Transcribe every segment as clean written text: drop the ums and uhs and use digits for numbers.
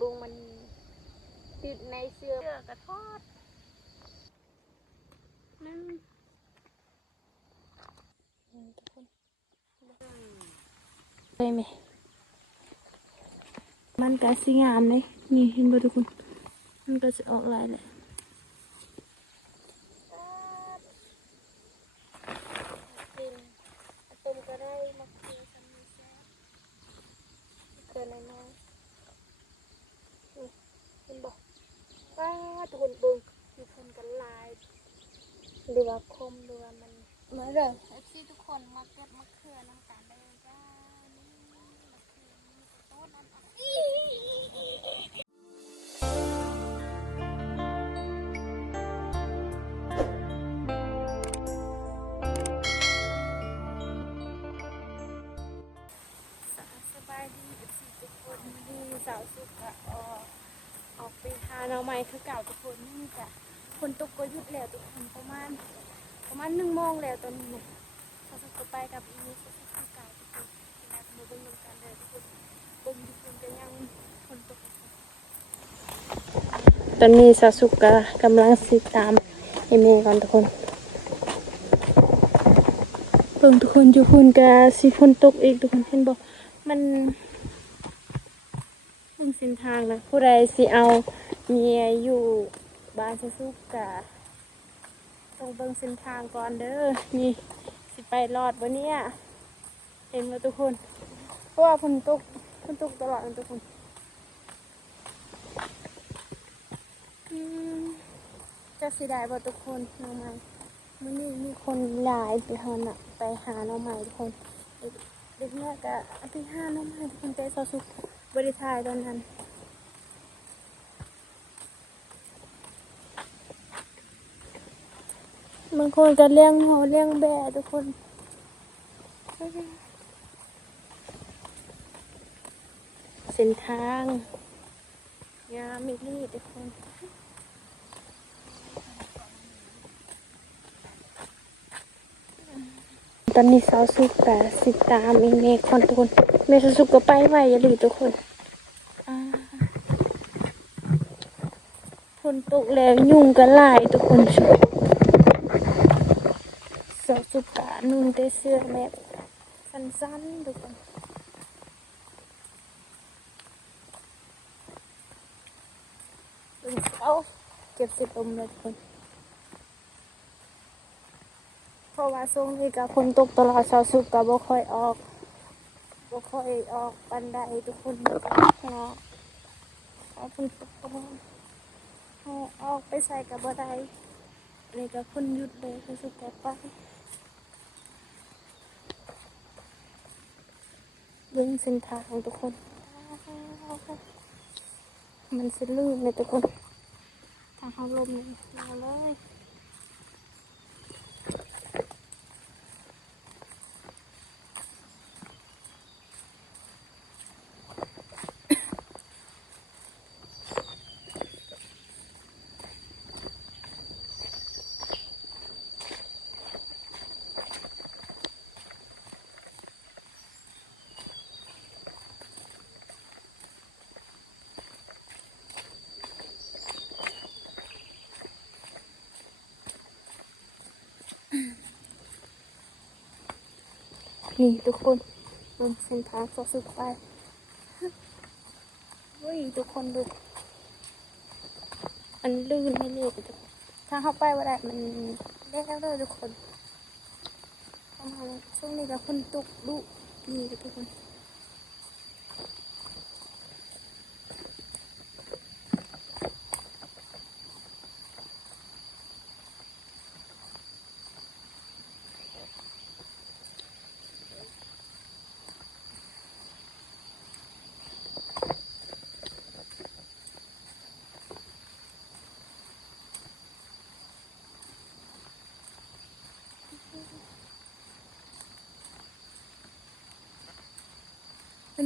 บุงมันติดในเสื้อกระทอดนั่นทุกคนได้ไหมมันก็สีงามเลยนี่เห็นบ่ทุกคนมันก็จะออกลายแหละกินต้มก็ได้มะเขือทำมือแซ่บเขือน้อยๆเห็นบ่ว้าทุกคนเบิ่งมีคนกันลายหรือว่าคมหรือว่ามันมาเลยFCทุกคนมาเก็บมะเขือน้ำตาลได้จ้านี่มะเขือนี่ต้นนั้นสบายดีFCทุกคนดีสาวสุขอะออกไปหาหน่อไม้คือเก่าทุกคนนี่จ้ะคนตกก็หยุดแล้วทุกคนประมาณ1 โมงแล้วตอนนี้เนี่ยเขาจะไปกับอีนี่คือเก่าทุกคนแล้วมาเบิ่งน้ำกันเลยทุกคนเบิ่งทุกคนจะยังคนตกตอนนี้สาวสุกกำลังติดตามเอเมย์ก่อนทุกคนเบิ่งทุกคนอยู่คุณกับสิฝนตกอีกทุกคนเห็นบอกมันเส้นทางนะผู้ใดสิเอาเมียอยู่บ้านสุกกะต้องเบิ่งเส้นทางก่อนเด้อนี่สิไปรอดบ่เนี่ยเห็นไหมทุกคนเพราะว่าฝนตกตลอดนะทุกคนจะสิได้บ่ทุกคนน้องใหม่มันมีคนหลายไปหาน่ะไปหาน้องใหม่ทุกคนเด็กเนี่ยก็ไปหาน้องใหม่ทุกคนแต่สุกบริทายตอนนั้นบางคนก็เลี้ยงหมูเลี้ยงแบะทุกคนเส้นทางงามมิลี่ทุกคนตอนนี้สาวสุกแต่สิตามอีเมฆคนทุกคนเมฆสุกก็ไปไหวอย่าลืมทุกคนฝนตกแล้วยุงก็หลายทุกคนสาวสุกกะนุ่งแต่เสื้อแบบสั้นๆทุกคนเอาเก็บสิบอมเลยทุกคนเพราะว่าช่วงนี้กับฝนตกตลอดสาวสุกกับบ่ค่อยออกปันไดทุกคนเนาะเอาฝนตกตลอดออกไปใส่กับบ่ได้เลยกับฝนหยุดเลยสาวสุกกับไปเบิ่งเส้นทางทุกคนมันจะลื่นเลยทุกคนทางเขาลมมาเลยนี่ทุกคนมันเส้นทางสุดไปเฮ้ยทุกคนดูมันลื่นไม่ลื่นถ้าเข้าไปว่าได้มันได้แล้วเลยทุกคนประมาณช่วงนี้ก็คนตกดุนี่ทุกคน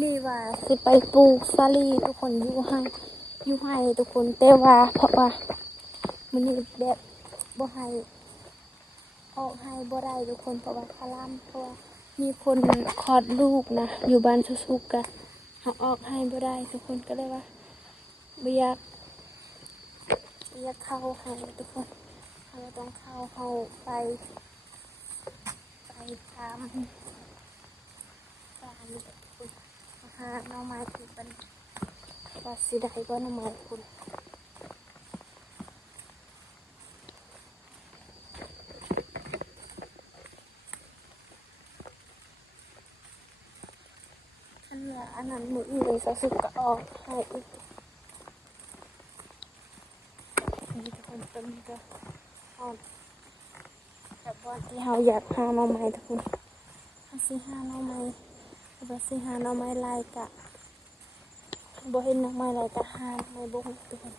นี่ว่าสิไปปลูกสาลีทุกคนอยู่ให้ทุกคนแต่ว่าเพราะว่ามันนี่แบบบ่ให้ออกให้บ่ได้ทุกคนเพราะว่าคาร่ำเพราะว่ามีคนคลอดลูกนะอยู่บ้านสุกๆกะเขาออกให้บ่ได้ทุกคนก็เลยว่า ไม่อยากเข้าให้ทุกคนเราต้องเข้าเขาไปตามหาหน่อไม้ที่เป็นว่าสิได้บ่หน่อไม้คุณอันนั้นมืออื่นเลยสุดก็ออกให้อีกนี่ทุกคนเป็นก็ออกแบบว่าที่เราอยากหาหน่อไม้ทุกคนสิหาหน่อไม้แบบสิหาหน่อไม้ลายกะบ่เห็นหน่อไม้ลายกะหาในบ่ฮู้ทุกคน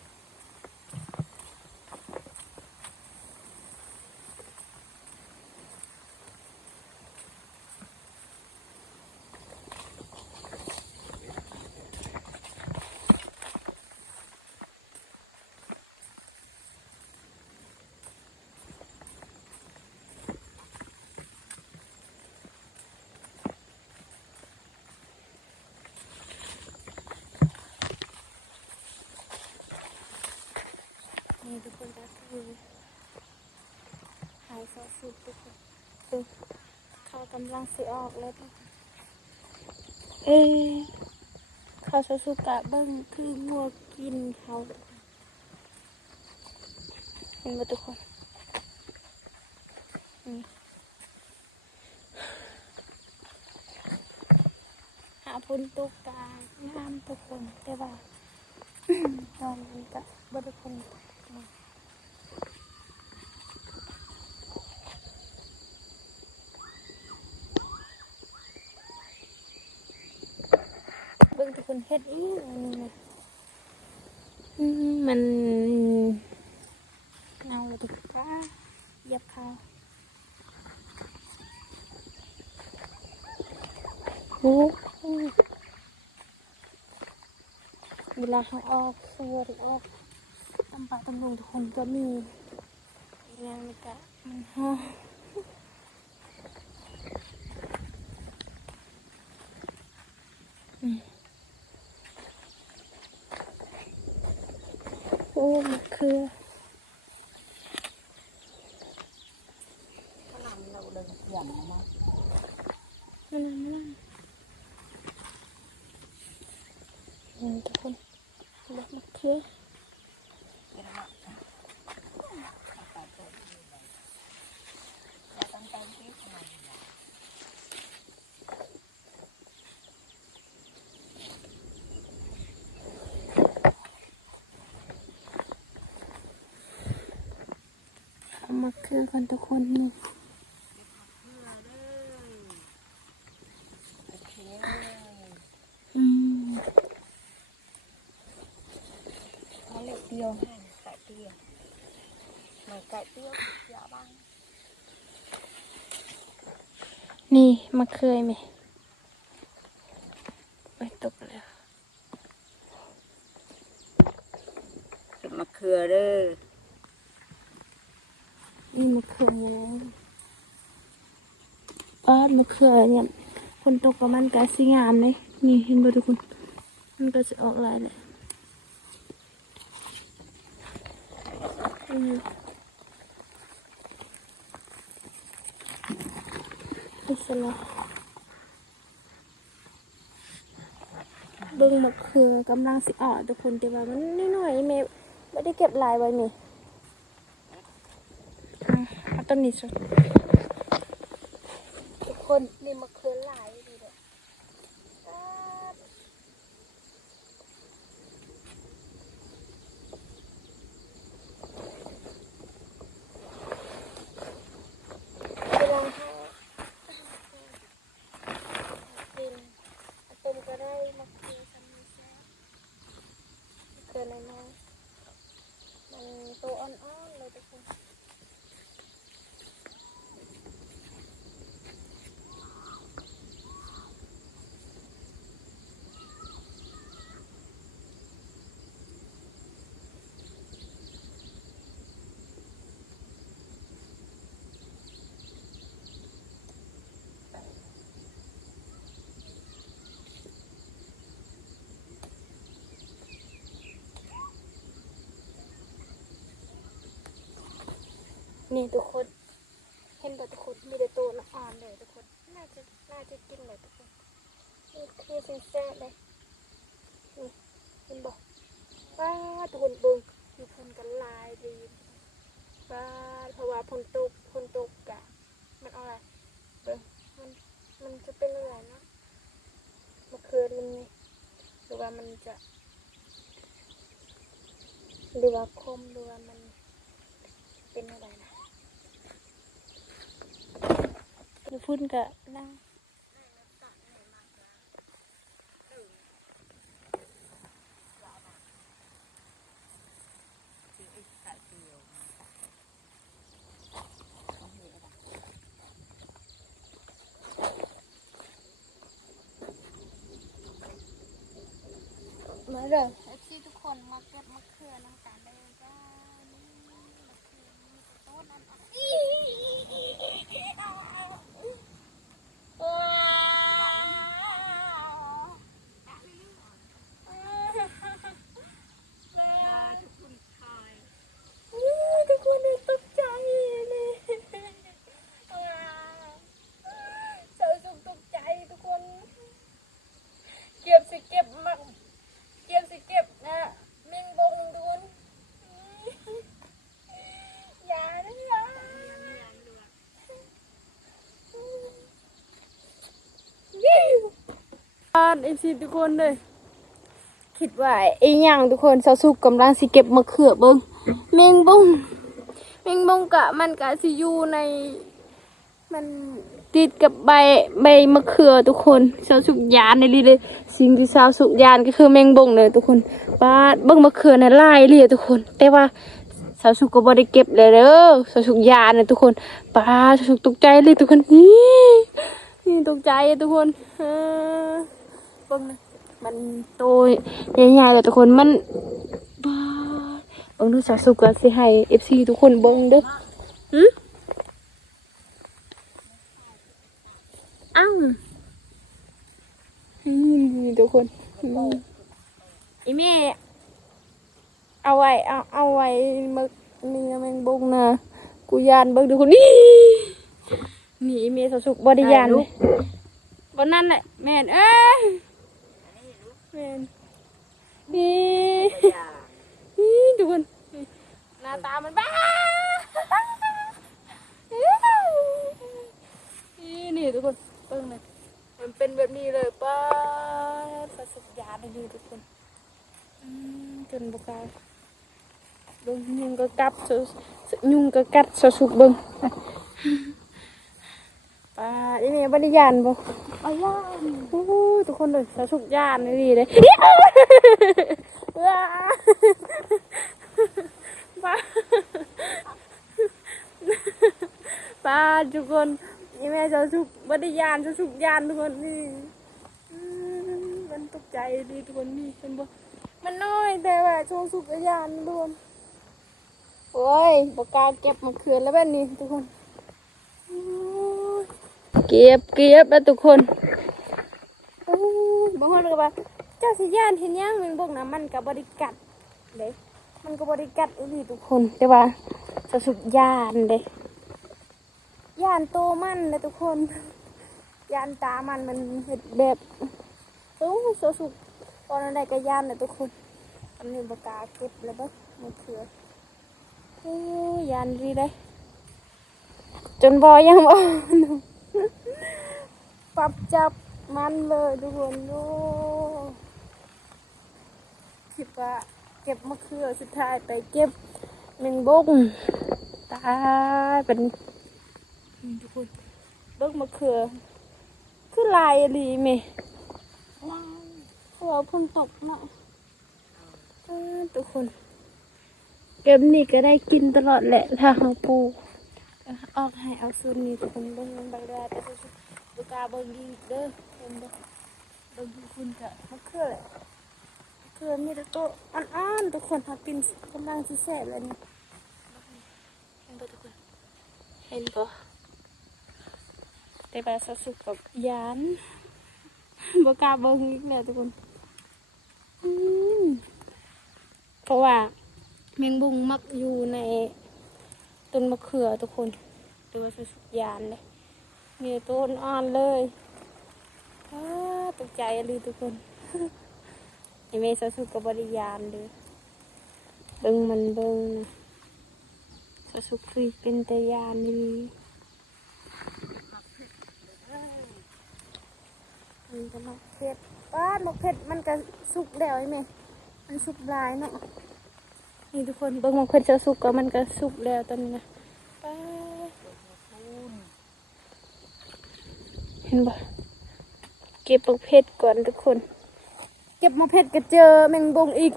นี่ทุกคนก็คือหายซอสสุดทุกคนคือเขากำลังสิออกแล้วเขาซอสสุดกะเบิ้งคืองัวกินเขาเห็นไหมทุกคนหาพ้นตุกกางามทุกคนแต่ว่าตอนนี้ก็บ่ได้พ้นเบิ่งทุกคนเฮ็ดอันนี้นะมันเงาทุกก้าเหยียบเขาโอ้เวลาเขาออกสวนออกตำปะตำลงทุกคนก็มีอย่างนี้ก็มันหอมโอ้มะเขือเราเดินหย่อนมาทุกคนดอกมะเขือเอามะเขือกันทุกคนนี่เขาเล็กเดียวให้ไก่เตี้ยมันไก่เตี้ยเยอะบ้างนี่มะเขือไหมไปตกแล้วมะเขือเด้อนี่มะเขือมะเขือเนี่ยคนตกกับมันก็สีงามเลยนี่เห็นบ่ทุกคนมันก็จะออกลายเลยอิสระเบิ่งมะเขือกำลังสิออกทุกคนแต่ว่ามันน้อยๆแม่ไม่ได้เก็บลายไว้นี่เอาต้นนี้สุดทุกคนนี่มะเขือลายดีเลยเวลาให้กินต้มก็ได้มะเขือทำมือแซ่บมะเขือน้อยๆมันตัวอ่อนๆเลยทุกคน นี่ทุกคนเห็นบ่ทุกคนมีแต่ตัวอ่อนเลยทุกคนน่าจะกินเลยทุกคนนี่คือสิ่งแซ่บเลยนี่เห็นบ่ว้าทุกคนเบิ่งมีคนกันลายดีว้าเพราะว่าฝนตกกะมันเอาอะไรเบิ่งมันจะเป็นอะไรเนาะมะเขือมันนี่หรือว่ามันจะหรือว่าคมหรือว่ามันเป็นอะไรนะพุ่นกะนั่งมาเลยที่ทุกคนมาเก็บมะเขือน้ำตาลได้จ้านี่มะเขือมีต้นนั้นทุกคนตกใจเลยเจอสุกตกใจทุกคนเก็บสิเก็บมาเก็บสิเก็บนะแมงบงทุกคนอย่านะอย่าเอฟซีทุกคนเลยคิดว่าไอ้ยังทุกคนสาวสุกกำลังสิเก็บมะเขือเบิ้งแมงบงกะมันกะสิอยู่ในมันติดกับใบมะเขือทุกคนสาวสุกยานในลีเลยสิ่งที่สาวสุกยานก็คือแมงบงเลยทุกคนป้าเบิ้งมะเขือในลายเลยทุกคนแต่ว่าสาวสุกก็บ่ได้เก็บเลยเด้อสาวสุกยานเลยทุกคนป้าสาวสุกตกใจเลยทุกคนนี่ตกใจทุกคนเบิ้งนะมันโตใหญ่ๆเลยทุกคนมันบ้าเบิ้งดูสาวสุกก็สิให้ FC ทุกคนเบิ้งเด้ออ้าวนี่ทุกคนอีแม่เอาไว้มึกนี่แมงบงนะกูยานเบิ้งทุกคนนี่อีแม่สาวสุกบ่ได้ยานเลยบนนั่นแหละแม่นแม่นนี่ทุกคนหน้าตามันบ้านี่ทุกคนเบิ่งเลยมันเป็นแบบนี้เลยป้าสสุกยาได้ดีทุกคนจนบกาเบิ่งยุงก็กัดสสุกเบิ่งป้าอีนี่บริยานบ่ย่านโอ้ทุกคนเลยสสุกยานดีเลยป้าทุกคนนี่แม่จะสุกบริยานจะสุกยานทุกคนนี่มันตกใจดีทุกคนนี่เป็นบ่มันน้อยแต่ว่าโชว์สุกยานทุกคนโอ้ยปากกาเก็บมะเขือแล้วแบบนี้ทุกคนเก็บแล้วทุกคนบางคนก็ว่าเจ้าสิยานเห็นยังมันบอกนะมันกับบริกัดเลยมันก็บริกัดอีทุกคนแต่ว่าจะสุกยานเลยย่านโตมันเลยทุกคนย่านตามันเห็ดแบบสุกตอนนั้นได้ก็ย่านเลยทุกคนอันนี้ปากกาเก็บเลยบ้างมันเขือย่านดีเลยจนบอยังบอปรับจับมันเลยทุกคนคิดว่าเก็บมะเขือสุดท้ายไปเก็บแมงบงตายเป็นทุกคนเบิกมะเขือคือลายอะไรไหมเราพุ่งตกเนาะทุกคนเก็บนี่ก็ได้กินตลอดแหละถ้าเขาปลูกออกให้เอาซุนนี่ทุกคนเบิ้งบางเดือนแต่บุกาเบิ้งดีเด้อเห็นบ่เบิ้งทุกคนจะมะเขือแหละมะเขือมีแต่โตอ่อนๆทุกคนทำกินกำลังสิแซ่บเลยนี่เห็นบ่ทุกคนเห็นบ่แต่ว่าสุกกับยานบกล้าเบิ้งอีกแล้วทุกคนเพราะว่าแมงบุงมักอยู่ใน ต้นมะเขือทุกคนดูสุดยานเลยมีแต่ต้นอ่อนเลยตกใจเลยทุกคน ไอเมย์สุดกับบริยานเลยเบิ้งมันเบิ้งสุดคือเป็นตะยานนี่มันจะมะเขือมะเขือมันก็สุกแล้วไอเมย์มันสุกลายเนาะนี่ทุกคนเบิ้งมะเขือจะสุกก็มันก็สุกแล้วตอนนี้นะเห็นปะเก็บมะเขือก่อนทุกคนเก็บมะเขือก็เจอแมงบงอีก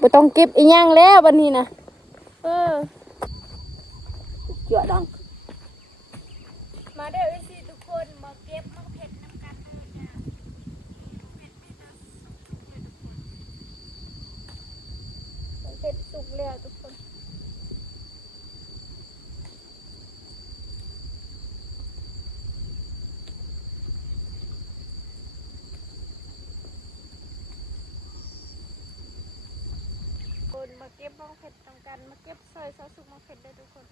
บ่ต้องเก็บอีกอย่างแล้ววันนี้นะเจือดังมาเด้อสิทุกคนมาเก็บมะเขือน้ำกันเลยจ้ะมะเขือสุกแล้วทุกคนมาเก็บมะเขือต้องกันมาเก็บซอยซอสุกมะเขือได้ทุกคน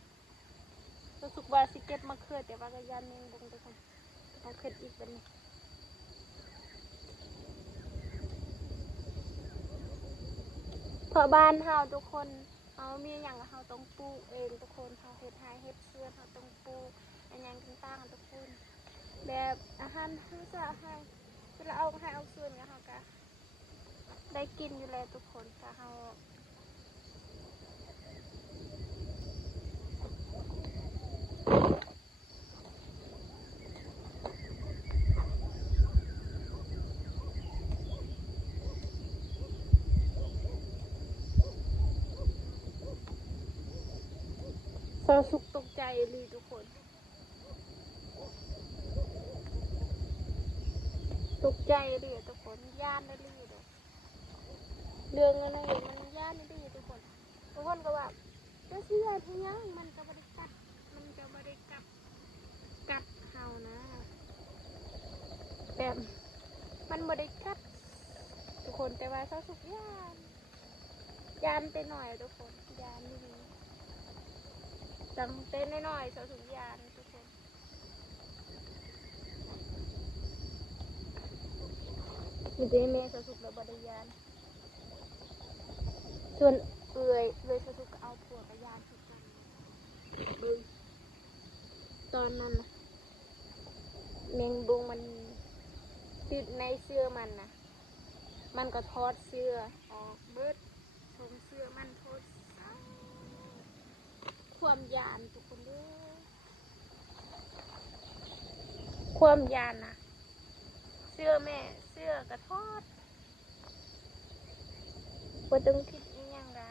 ซอสุกบาสิเก็บมะเขือแต่ว่าก็ยันแมงบงทุกคนมะเขืออีกแบบนี้เพราะบ้านเฮาทุกคนเฮามีอย่างเฮาต้องปลูกเองทุกคนเฮาเฮ็ดไร่เฮ็ดสวนเฮาต้องปลูกอันอย่างต่างๆทุกคนแบบอาหารคือจะให้เวลาเอาให้เอาสวนเนี่ยเฮาก็ได้กินอยู่แล้วทุกคนถ้าเฮาซอสุกตกใจเลยทุกคนตกใจเลยทุกคนย่านเลยเรื่องอะไรมันย่านเลยทุกคนก็ว่าจะเชื่อทุกอย่างมันจะบริกัดมันจะบริกัดเฮานะแบบมันบริกัดทุกคนแต่ว่าซอสุกย่านไปหน่อยทุกคนย่านนี่จำเต้นหน่อยๆซอสุกย่านทุกคนมันจะเมย์ซอสุกแล้วบริยานส่วนเอื่อยซอสุกก็เอาผัวกับยานทุกกันบึงตอนนั้นนะแมงบงมันติดในเสื้อมันนะมันก็ทอดเสื้อออกเบิดทงเสื้อมันทอดความยานทุกคนเด้อความยานนะเสื้อแม่เสื้อกระทอดบ่ต้องคิดอีหยังไร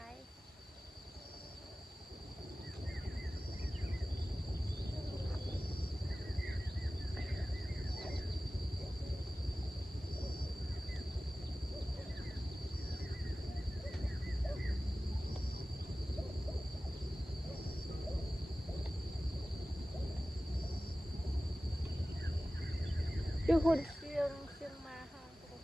ดูหุ่นเชียงมาห่างกัน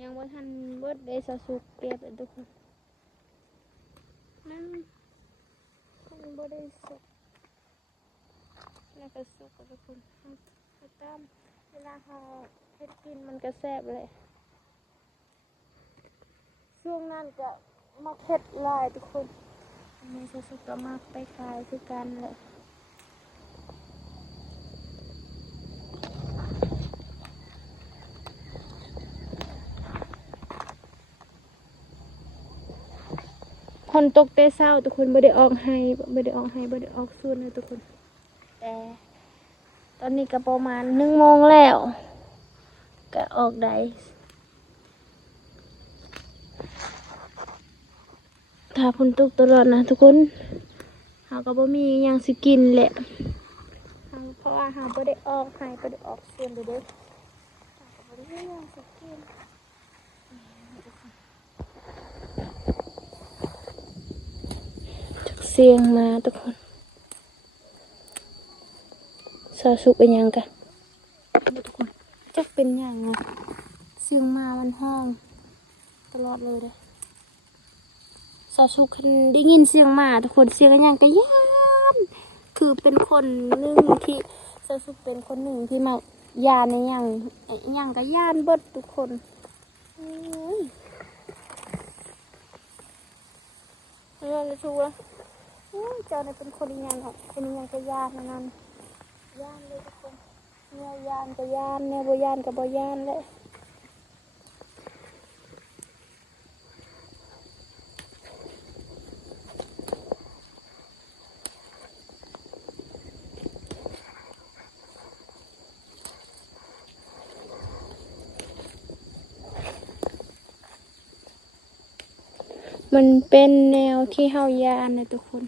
ยังบ่ทันเบิดได้สะสุกเก็บทุกคนนั่นคงบ่ได้สุกแล้วก็สุกทุกคนตามเวลาเราเฮ็ดกินมันก็แซ่บเลยช่วงนั้นก็มักเฮ็ดหลายทุกคนมีสะสุกก็มักไปขายคือกันเลยคนตกแต่เศร้าทุกคนไม่ได้ออกให้ไม่ได้ออกส่วนเลยทุกคนแต่ตอนนี้ก็ประมาณ1 โมงแล้วก็ออกได้ถ้าฝนตกตลอดนะทุกคนเราก็บ่มีหยังสิกินแหละเพราะว่าเราไม่ได้ออกให้ไม่ได้ออกส่วนเลยเด้อเราก็บ่ได้มีหยังสิกิน เสียงมาทุกคนสาวสุกเป็นยังกันทุกคนจักเป็นยังไงเสียงมามันห้องตลอดเลยเด้สาวสุกได้ยินเสียงมาทุกคนเสียงยังกะยานคือเป็นคนหนึ่งที่สาวสุกเป็นคนหนึ่งที่มายานในยังกะยานเบิดทุกคนเรื่องชัวเจ้าเนี่ยเป็นคนงานออกเป็นงานกระยานนั่นย่านเลยทุกคนเนี่ยยานกระยานเนี่ยบ่ยานกับบ่ยานเลยมันเป็นแนวที่เฮายานนะทุกคน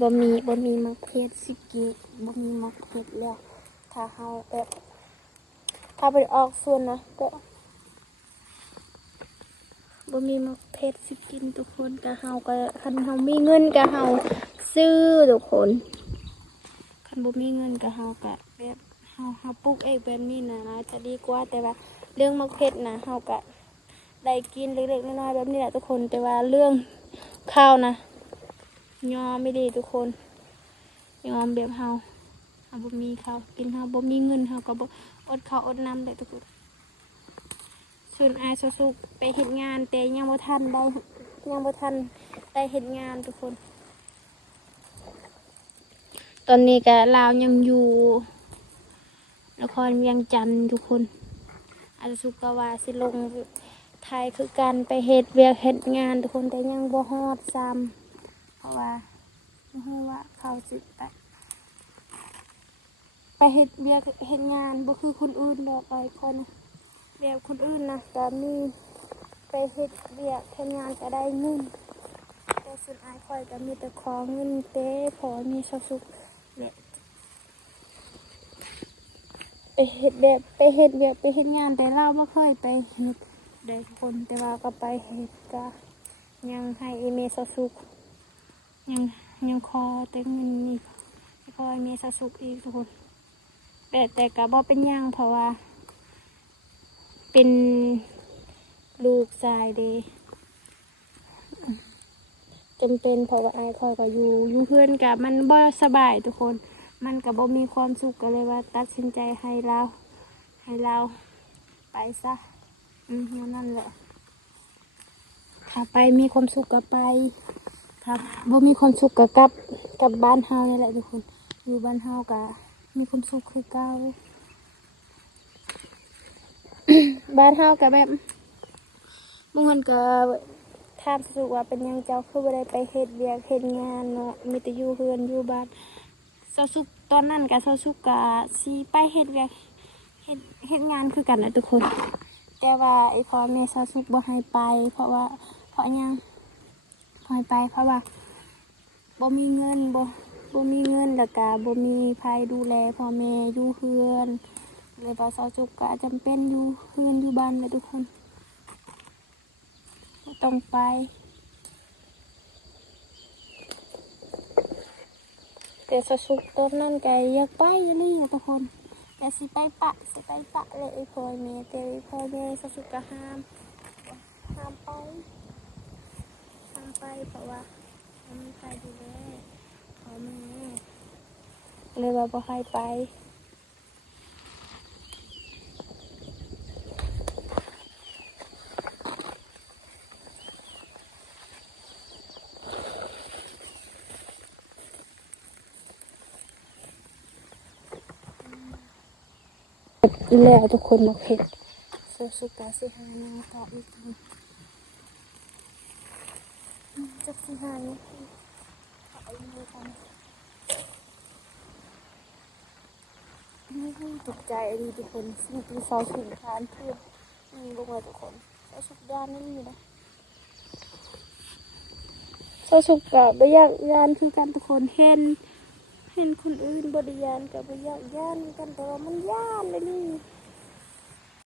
บ่มีมักเพชรสิกิบ่มีมักเพชรแล้วถ้าเฮาแบบถ้าไปออกส่วนนะก็บ่มีมักเพชรสิกินทุกคนกะเฮาก็คันเฮามีเงินกะเฮาซื้อทุกคนคันบ่มีเงินกะเฮากะแบบเฮาปลูกเองแบบนี้นะจะดีกว่าแต่ว่าเรื่องมักเพชรนะเฮาก็ได้กินเล็กๆน้อยๆแบบนี้แหละทุกคนแต่ว่าเรื่องข้าวนะยอมไม่ดีทุกคนยอมแบบเฮาบ่มีข้าวกินเฮาบ่มีเงินเฮาก็บ่อดข้าวอดน้ำได้ทุกคนส่วนอายสุกไปเฮ็ดงานแต่ยังบ่ทันได้เฮ็ดงานทุกคนตอนนี้ก็ลาวยังอยู่นครเวียงจันทร์ทุกคนอายสุกก็ว่าสิลงไทยคือการไปเฮ็ดเวียกเฮ็ดงานทุกคนแต่ยังบ่ฮอดซ้ำเพราะว่าบ่ฮู้ว่าเขาสิไปเฮ็ดเวียกเฮ็ดงานบ่คือคนอื่นดอกหลายคนแบบคนอื่นนะก็มีไปเฮ็ดเวียกเฮ็ดงานก็ได้เงินแต่ส่วนอายค่อยก็มีแต่ขอเงินเต้พอมีสุกเนี่ยไปเฮ็ดแบบไปเฮ็ดเวียกไปเฮ็ดงานแต่เราบ่เคยไปเฮ็ดได้ทุกคนแต่ว่าก็ไปเฮ็ดก็ยังให้อีเมสุกยังขอแต่เงินอีกขออีเมสุกอีกทุกคนแต่ก็บ่เป็นหยังเพราะว่าเป็นลูกชายเด้จำเป็นเพราะว่าอายคอยก็อยู่เพื่อนกับมันบ่สบายทุกคนมันก็บ่มีความสุขก็เลยว่าตัดสินใจให้เราไปซะนั่นแหละถ้าไปมีความสุขก็ไปถ้าบ่มีความสุขก็กลับบ้านเฮานี่แหละทุกคนอยู่บ้านเฮาก็มีความสุขคือเก่า บ้านเฮาก็แบบบางคนก็ถามสุว่าเป็นยังเจ้าคือบ่ได้ไปเฮ็ดเวียกเฮ็ดงานเนาะมีแต่อยู่เฮือนอยู่บ้านเซาสุกตอนนั้นก็เซาสุกก็สิไปเฮ็ดเวียกเฮ็ดงานคือกันนะทุกคนแต่ว่าไอ้พ่อแม่เซาสุกบ่ให้ไปเพราะหยังบ่ให้ไปเพราะว่าบ่มีเงินบ่มีเงินแล้วก็บ่มีไผดูแลพ่อแม่อยู่เฮือนเลยว่าเซาสุกก็จำเป็นอยู่เฮือนอยู่บ้านเลยทุกคนต้องไปแต่สุกตอนนั้นไกอยากไปนี่ทุกคนแต่สิไปปะเลยไอ้พ่อแม่แต่พ่อแม่สุกก็ห้ามไปเพราะว่ามันมีใครดูแลพ่อแม่เลยว่าบ่ให้ไปแล้วทุกคนมาเผ็ดสุกาสิหายังต่ออีกจักสิหายังเอาอีกเลยกันตกใจดีทุกคนสิ่งที่เสาสุกทานเพื่อนลงมาทุกคนเสาสุกด้านนี่นะ ประสบการณ์บ่อยากย่านคือกันทุกคนเห็นคนอื่นบ่ได้ย่านก็บ่อยากย่านกันแต่ว่ามันย่านเลยนี่